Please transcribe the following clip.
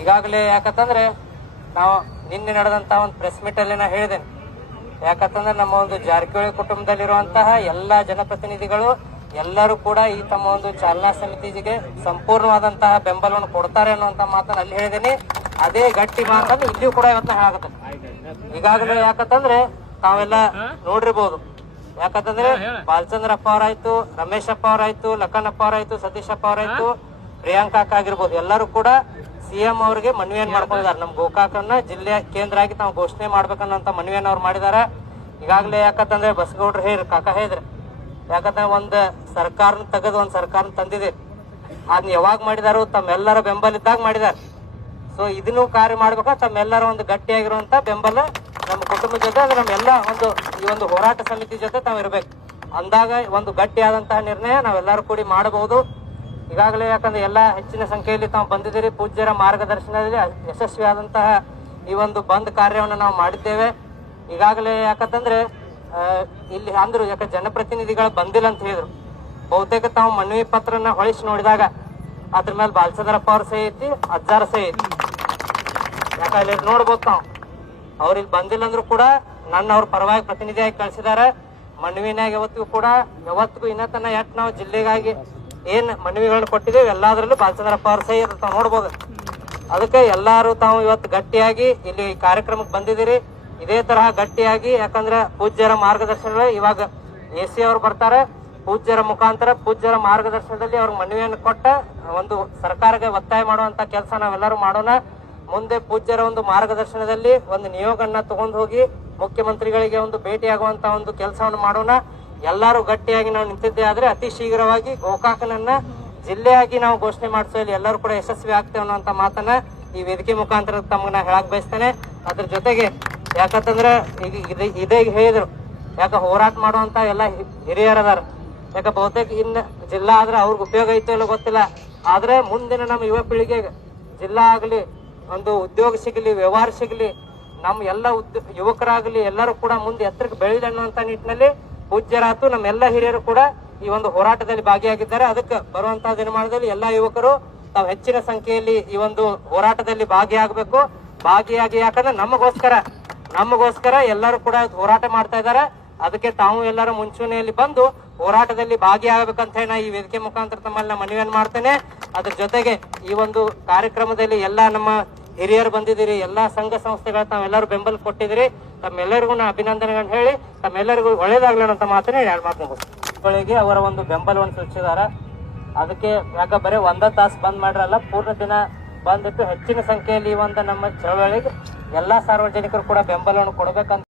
ಈಗಾಗಲೇ ಯಾಕಂತಂದ್ರೆ ನಾವು ನಿನ್ನೆ ನಡೆದಂತ ಒಂದು ಪ್ರೆಸ್ ಮೀಟ್ ಅಲ್ಲಿ ನಾ ಹೇಳಿದ್ದೇನೆ. ಯಾಕಂತಂದ್ರೆ ನಮ್ಮ ಒಂದು ಜಾರಕಿಹೊಳಿ ಕುಟುಂಬದಲ್ಲಿರುವಂತಹ ಎಲ್ಲಾ ಜನಪ್ರತಿನಿಧಿಗಳು ಎಲ್ಲರೂ ಕೂಡ ಈ ತಮ್ಮ ಒಂದು ಚಾಲನಾ ಸಮಿತಿಗೆ ಸಂಪೂರ್ಣವಾದಂತಹ ಬೆಂಬಲವನ್ನು ಕೊಡ್ತಾರೆ ಅನ್ನುವಂತ ಮಾತನ್ನ ಅಲ್ಲಿ ಹೇಳಿದ್ದೀನಿ. ಅದೇ ಗಟ್ಟಿ ಮಾತನ್ನು ಇಲ್ಲಿಯೂ ಕೂಡ ಇವತ್ತು ಹೇಳಾಗುತ್ತೆ. ಈಗಾಗಲೇ ಯಾಕಂತಂದ್ರೆ ತಾವೆಲ್ಲ ನೋಡಿರ್ಬೋದು. ಯಾಕಂತಂದ್ರೆ ಬಾಲಚಂದ್ರಪ್ಪ ಅವರಾಯ್ತು, ರಮೇಶ್ ಅಪ್ಪ ಅವರಾಯ್ತು, ಲಖನಪ್ಪ ಅವರಾಯ್ತು, ಸತೀಶ್ ಅಪ್ಪ ಅವರಾಯ್ತು, ಪ್ರಿಯಾಂಕಾ ಆಗಿರ್ಬೋದು, ಎಲ್ಲರೂ ಕೂಡ ಸಿಎಂ ಅವರಿಗೆ ಮನವಿಯನ್ನು ಮಾಡ್ಕೊಂಡಿದ್ದಾರೆ. ನಮ್ ಗೋಕಾಕನ್ನ ಜಿಲ್ಲೆಯ ಕೇಂದ್ರ ಆಗಿ ತಾವು ಘೋಷಣೆ ಮಾಡ್ಬೇಕನ್ನೋಂತ ಮನವಿಯನ್ನು ಅವ್ರು ಮಾಡಿದಾರೆ. ಈಗಾಗಲೇ ಯಾಕಂತಂದ್ರೆ ಬಸಗೌಡ್ರು ಹೇಳಿದ್ರು, ಯಾಕಂದ್ರೆ ಒಂದ್ ಸರ್ಕಾರನ ತೆಗೆದು ಒಂದ್ ಸರ್ಕಾರನ ತಂದಿದೆ. ಅದನ್ನ ಯಾವಾಗ ಮಾಡಿದಾರು? ತಮ್ಮೆಲ್ಲರ ಬೆಂಬಲ ಇದ್ದಾಗ ಮಾಡಿದಾರೆ. ಸೊ ಇದನ್ನು ಕಾರ್ಯ ಮಾಡ್ಬೇಕು. ತಮ್ಮೆಲ್ಲರ ಒಂದು ಗಟ್ಟಿಯಾಗಿರುವಂತ ಬೆಂಬಲ ನಮ್ಮ ಕುಟುಂಬದ ಜೊತೆ, ಅಂದ್ರೆ ನಮ್ಮೆಲ್ಲ ಈ ಒಂದು ಹೋರಾಟ ಸಮಿತಿ ಜೊತೆ ತಾವ್ ಇರ್ಬೇಕು. ಅಂದಾಗ ಒಂದು ಗಟ್ಟಿಯಾದಂತಹ ನಿರ್ಣಯ ನಾವೆಲ್ಲರೂ ಕೂಡಿ ಮಾಡಬಹುದು. ಈಗಾಗಲೇ ಯಾಕಂದ್ರೆ ಎಲ್ಲಾ ಹೆಚ್ಚಿನ ಸಂಖ್ಯೆಯಲ್ಲಿ ತಾವು ಬಂದಿದ್ದೀರಿ. ಪೂಜ್ಯರ ಮಾರ್ಗದರ್ಶನದಲ್ಲಿ ಯಶಸ್ವಿಯಾದಂತಹ ಈ ಒಂದು ಬಂದ್ ಕಾರ್ಯವನ್ನು ನಾವು ಮಾಡಿದ್ದೇವೆ. ಈಗಾಗಲೇ ಯಾಕಂತಂದ್ರೆ ಇಲ್ಲಿ ಅಂದ್ರು ಯಾಕೆ ಜನಪ್ರತಿನಿಧಿಗಳು ಬಂದಿಲ್ಲ ಅಂತ ಹೇಳಿದ್ರು. ಬಹುತೇಕ ತಾವು ಮನವಿ ಪತ್ರನ ಹೊಳಿಸಿ ನೋಡಿದಾಗ ಅದ್ರ ಮೇಲೆ ಬಾಲಚಂದ್ರಪ್ಪ ಅವ್ರ ಸಹಿ ಐತಿ, ಅಜ್ಜಾರ ಸಹಿ ಐತಿ. ಯಾಕಂದ್ರೆ ನೋಡ್ಬೋದು ನಾವು ಅವ್ರಿಗೆ ಬಂದಿಲ್ಲ ಅಂದ್ರು ಕೂಡ ಅವ್ರ ಪರವಾಗಿ ಪ್ರತಿನಿಧಿಯಾಗಿ ಕಳಿಸಿದಾರೆ. ಮನವಿನಾಗ ಯಾವತ್ತಿಗೂ ಇನ್ನತನ ನಾವು ಜಿಲ್ಲೆಗಾಗಿ ಏನ್ ಮನವಿಗಳನ್ನ ಕೊಟ್ಟಿದ್ದೇವೆ ಎಲ್ಲಾದ್ರಲ್ಲೂ ಬಾಲಚಂದ್ರಪ್ಪ ಅವ್ರ ಸಹಿ ತಾವು ನೋಡ್ಬೋದು. ಅದಕ್ಕೆ ಎಲ್ಲಾರು ತಾವು ಇವತ್ತು ಗಟ್ಟಿಯಾಗಿ ಇಲ್ಲಿ ಕಾರ್ಯಕ್ರಮಕ್ಕೆ ಬಂದಿದ್ದೀರಿ. ಇದೇ ತರಹ ಗಟ್ಟಿಯಾಗಿ, ಯಾಕಂದ್ರೆ ಪೂಜ್ಯರ ಮಾರ್ಗದರ್ಶನ ಇವಾಗ AC ಅವ್ರು ಬರ್ತಾರೆ. ಪೂಜ್ಯರ ಮುಖಾಂತರ ಪೂಜ್ಯರ ಮಾರ್ಗದರ್ಶನದಲ್ಲಿ ಅವ್ರ ಮನವಿಯನ್ನು ಕೊಟ್ಟ ಒಂದು ಸರ್ಕಾರಕ್ಕೆ ಒತ್ತಾಯ ಮಾಡುವಂತ ಕೆಲಸ ನಾವೆಲ್ಲರೂ ಮಾಡೋಣ. ಮುಂದೆ ಪೂಜ್ಯರ ಒಂದು ಮಾರ್ಗದರ್ಶನದಲ್ಲಿ ಒಂದು ನಿಯೋಗನ್ನ ತಗೊಂಡು ಹೋಗಿ ಮುಖ್ಯಮಂತ್ರಿಗಳಿಗೆ ಒಂದು ಭೇಟಿಯಾಗುವಂತ ಒಂದು ಕೆಲಸವನ್ನು ಮಾಡೋಣ. ಎಲ್ಲರೂ ಗಟ್ಟಿಯಾಗಿ ನಾವು ನಿಂತಿದ್ದೇ ಆದ್ರೆ ಅತಿ ಶೀಘ್ರವಾಗಿ ಗೋಕಾಕನನ್ನ ಜಿಲ್ಲೆಯಾಗಿ ನಾವು ಘೋಷಣೆ ಮಾಡಿಸುವಲ್ಲಿ ಎಲ್ಲರೂ ಕೂಡ ಯಶಸ್ವಿ ಆಗ್ತೇವೆ ಅನ್ನುವಂತ ಮಾತನ್ನ ಈ ವೇದಿಕೆ ಮುಖಾಂತರ ತಮ್ಗೆ ನಾ ಹೇಳಕ್ ಬಯಸ್ತೇನೆ. ಅದ್ರ ಜೊತೆಗೆ ಯಾಕಂತಂದ್ರೆ ಈಗ ಇದೇ ಹೇಳಿದ್ರು, ಯಾಕ ಹೋರಾಟ ಮಾಡುವಂತ ಎಲ್ಲ ಹಿರಿಯರದಾರ. ಯಾಕ ಬಹುತೇಕ ಇನ್ನ ಜಿಲ್ಲಾ ಆದ್ರೆ ಅವ್ರಿಗೆ ಉಪಯೋಗ ಐತೋ ಇಲ್ಲ ಗೊತ್ತಿಲ್ಲ. ಆದ್ರೆ ಮುಂದಿನ ನಮ್ಮ ಯುವ ಪೀಳಿಗೆಗೆ ಜಿಲ್ಲಾ ಆಗ್ಲಿ, ಒಂದು ಉದ್ಯೋಗ ಸಿಗಲಿ, ವ್ಯವಹಾರ ಸಿಗಲಿ, ನಮ್ಮ ಎಲ್ಲ ಯುವಕರಾಗ್ಲಿ ಎಲ್ಲರೂ ಕೂಡ ಮುಂದೆ ಎತ್ತರಕ್ಕೆ ಬೆಳೆಯಲಿ ಅನ್ನುವಂತ ನಿಟ್ಟಿನಲ್ಲಿ ಪೂಜ್ಯರಾತು ನಮ್ಮೆಲ್ಲ ಹಿರಿಯರು ಕೂಡ ಈ ಒಂದು ಹೋರಾಟದಲ್ಲಿ ಭಾಗಿಯಾಗಿದ್ದಾರೆ. ಅದಕ್ಕೆ ಬರುವಂತಹ ದಿನಮಾನದಲ್ಲಿ ಎಲ್ಲಾ ಯುವಕರು ತಾವು ಹೆಚ್ಚಿನ ಸಂಖ್ಯೆಯಲ್ಲಿ ಈ ಒಂದು ಹೋರಾಟದಲ್ಲಿ ಭಾಗಿಯಾಗಬೇಕು. ಭಾಗಿಯಾಗಿ, ಯಾಕಂದ್ರೆ ನಮಗೋಸ್ಕರ ಎಲ್ಲರೂ ಕೂಡ ಹೋರಾಟ ಮಾಡ್ತಾ ಇದ್ದಾರೆ. ಅದಕ್ಕೆ ತಾವು ಎಲ್ಲರೂ ಮುಂಚೂಣಿಯಲ್ಲಿ ಬಂದು ಹೋರಾಟದಲ್ಲಿ ಭಾಗಿಯಾಗಬೇಕಂತ ಹೇಳಿ ನಾ ಈ ವೇದಿಕೆ ಮುಖಾಂತರ ತಮ್ಮಲ್ಲಿ ಮನವಿಯನ್ನು ಮಾಡ್ತೇನೆ. ಅದ್ರ ಜೊತೆಗೆ ಈ ಒಂದು ಕಾರ್ಯಕ್ರಮದಲ್ಲಿ ಎಲ್ಲಾ ನಮ್ಮ ಹಿರಿಯರು ಬಂದಿದ್ದೀರಿ, ಎಲ್ಲಾ ಸಂಘ ಸಂಸ್ಥೆಗಳ ತಾವೆಲ್ಲರೂ ಬೆಂಬಲ ಕೊಟ್ಟಿದ್ದೀರಿ. ತಮ್ಮೆಲ್ಲರಿಗೂ ನಾ ಅಭಿನಂದನೆಗಳನ್ನು ಹೇಳಿ ತಮ್ಮೆಲ್ಲರಿಗೂ ಒಳ್ಳೇದಾಗ್ಲಿ ಅಂತ ಮಾತನ್ನ ಎರಡು ಮಾತುಗಳಿಗೆ ಅವರ ಒಂದು ಬೆಂಬಲವನ್ನು ಸೂಚಿಸಿದಾರ. ಅದಕ್ಕೆ ಯಾಕ ಬರೀ ಒಂದ ತಾಸು ಬಂದ್ ಮಾಡ್ರಲ್ಲ, ಪೂರ್ಣ ದಿನ ಬಂದಿಟ್ಟು ಹೆಚ್ಚಿನ ಸಂಖ್ಯೆಯಲ್ಲಿ ಈ ಒಂದು ನಮ್ಮ ಚಳವಳಿಗೆ ಎಲ್ಲಾ ಸಾರ್ವಜನಿಕರು ಕೂಡ ಬೆಂಬಲವನ್ನು ಕೊಡಬೇಕಂತ